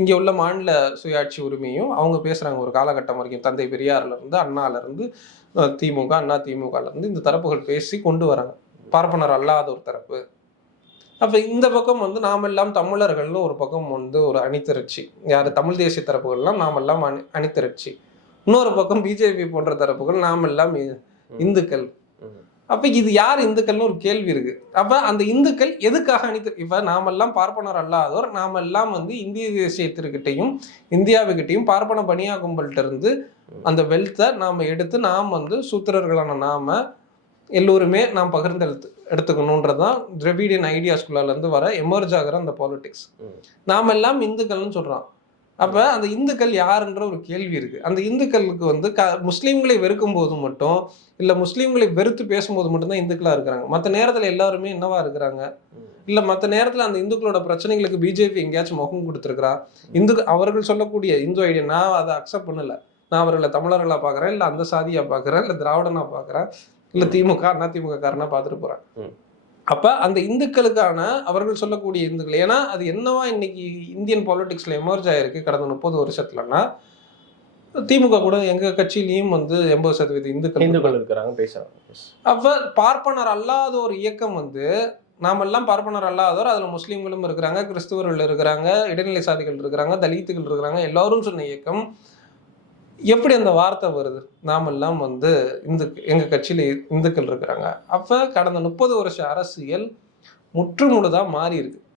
இங்கே உள்ள மாநில சுயாட்சி உரிமையும் அவங்க பேசுகிறாங்க. ஒரு காலகட்டம் வரைக்கும் தந்தை பெரியார்லேருந்து அண்ணாலேருந்து திமுக அண்ணா திமுகலேருந்து இந்த தரப்புகள் பேசி கொண்டு வராங்க. பார்ப்பனர் அல்லாத ஒரு தரப்பு. அப்போ இந்த பக்கம் வந்து நாமெல்லாம் தமிழர்கள்னு ஒரு பக்கம் வந்து ஒரு அணிதிரட்சி, யார் தமிழ் தேசிய தரப்புகள்லாம் நாமெல்லாம் அணிதிரட்சி. இன்னொரு பக்கம் பிஜேபி போன்ற தரப்புகள் நாமெல்லாம் இந்துக்கள். அப்ப இது யார் இந்துக்கள்னு ஒரு கேள்வி இருக்கு. அப்ப அந்த இந்துக்கள் எதுக்காக இப்ப நாமெல்லாம் பார்ப்பனர் அல்லாதோர், நாமெல்லாம் வந்து இந்திய தேசியத்திற்கிட்டையும் இந்தியாவுக்கிட்டையும் பார்ப்பன பனியா கும்பல்கிட்ட இருந்து அந்த வெல்த்தை நாம எடுத்து நாம் வந்து சூத்திரர்களான நாம எல்லோருமே நாம் பகிர்ந்து எடுத்துக்கணுன்றதுதான் திராவிடியன் ஐடியாஸ்குள்ள இருந்து வர எமர்ஜ் ஆகிற அந்த பாலிடிக்ஸ். நாமெல்லாம் இந்துக்கள்னு சொல்றோம். அப்ப அந்த இந்துக்கள் யாருன்ற ஒரு கேள்வி இருக்கு. அந்த இந்துக்களுக்கு வந்து முஸ்லீம்களை வெறுக்கும் போது மட்டும், இல்ல முஸ்லீம்களை வெறுத்து பேசும்போது மட்டும்தான் இந்துக்களா இருக்கிறாங்க. மற்ற நேரத்துல எல்லாருமே என்னவா இருக்கிறாங்க? இல்ல மற்ற நேரத்துல அந்த இந்துக்களோட பிரச்சனைகளுக்கு பிஜேபி எங்கேயாச்சும் முகம் கொடுத்துருக்கிறா? அவர்கள் சொல்லக்கூடிய இந்து ஐடியா நான் அதை அக்செப்ட் பண்ணல. நான் அவர்களை தமிழர்களா பாக்குறேன், இல்ல அந்த சாதியா பாக்குறேன், இல்ல திராவிடனா பாக்குறேன், இல்ல திமுக அண்ணா திமுக காரனா பார்த்துட்டு போறேன். அப்ப அந்த இந்துக்களுக்கான அவர்கள் சொல்லக்கூடிய இந்துக்கள், ஏன்னா அது என்னவா இன்னைக்கு இந்தியன் பாலிடிக்ஸ்ல எமர்ஜ் ஆயிருக்கு கடந்த 30 வருஷத்துலன்னா, திமுக கூட எங்க கட்சியிலையும் வந்து 80% இந்துக்கள் இருக்கிறாங்க பேசுறாங்க. அப்ப பார்ப்பனர் அல்லாத ஒரு இயக்கம் வந்து நாமெல்லாம் பார்ப்பனர் அல்லாதவர், அதுல முஸ்லீம்களும் இருக்கிறாங்க, கிறிஸ்துவர்கள் இருக்கிறாங்க, இடைநிலை சாதிகள் இருக்கிறாங்க, தலித்துகள் இருக்கிறாங்க, எல்லாரும் சொன்ன இயக்கம். எப்படி அந்த வார்த்தை வருது? நாமெல்லாம் வந்து எங்க கட்சியில இந்துக்கள் இருக்கிறாங்க. அப்ப கடந்த 30 வருஷ அரசியல் முற்றுமுழுதா மாறி இருக்கு.